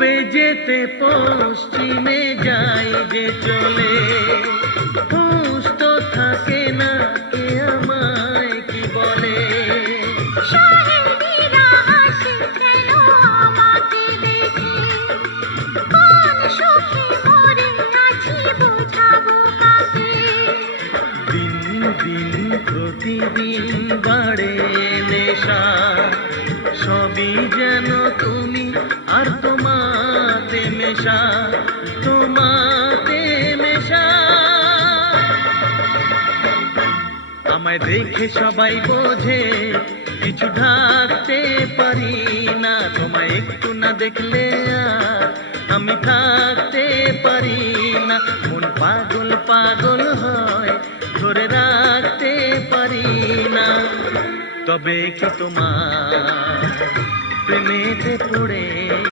ডুবে যেতে পশ্চিমে যাই যে চলে, হুঁশ তো থাকে না কে আমায় কি বলে। শাহেরিরা হাসে কেন আমাকে দেখে, কোন সুখে মরে আছি বোঝাবো কাকে। দিন দিন প্রতিদিন বাড়ে নেশা, সবই যেন তুমি আর তোমাতে মেশা, তোমাতে মেশা। আমায় দেখে সবাই বোঝে কিছু ঢাকতে পারি না, তোমায় একটু না দেখলে আর আমি থাকতে পারি না। মন পাগল পাগল হয় ধরে রাখতে পারি না, তবে কি তোমার প্রেমেতে পড়ে